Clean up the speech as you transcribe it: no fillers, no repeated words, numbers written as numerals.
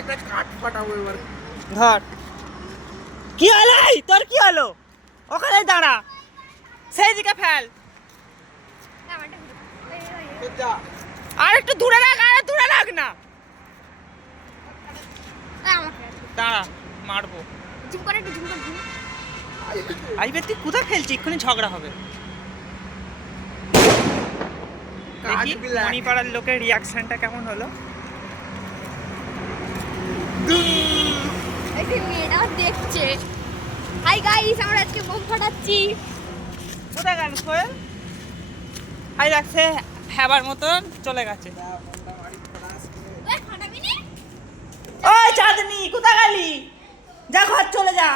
একটা কাঠ ফাটাবো এবার। ধর। কি হলো তোর, কি হলো? ওখানে দাঁড়া, সেই দিকে ফেল। আর একটু দূরে রাখ, আর দূরে রাখ না। দাঁড়া, মারবো। আইবে তুই কোথায় ফেলছি? এক্ষুনি ঝগড়া হবে। দেখি মণিপাড়ার লোকের রিয়াকশনটা কেমন হলো। দেখছে। হাই গাইস, আমরা আজকে বোম ফাটাচ্ছি। কোথায় গেল সোহেল? আই রাখছে হ্যাবার মতন চলে গেছে। ওই চাঁদনি কোথায় গেলি? যা ঘর চলে যা।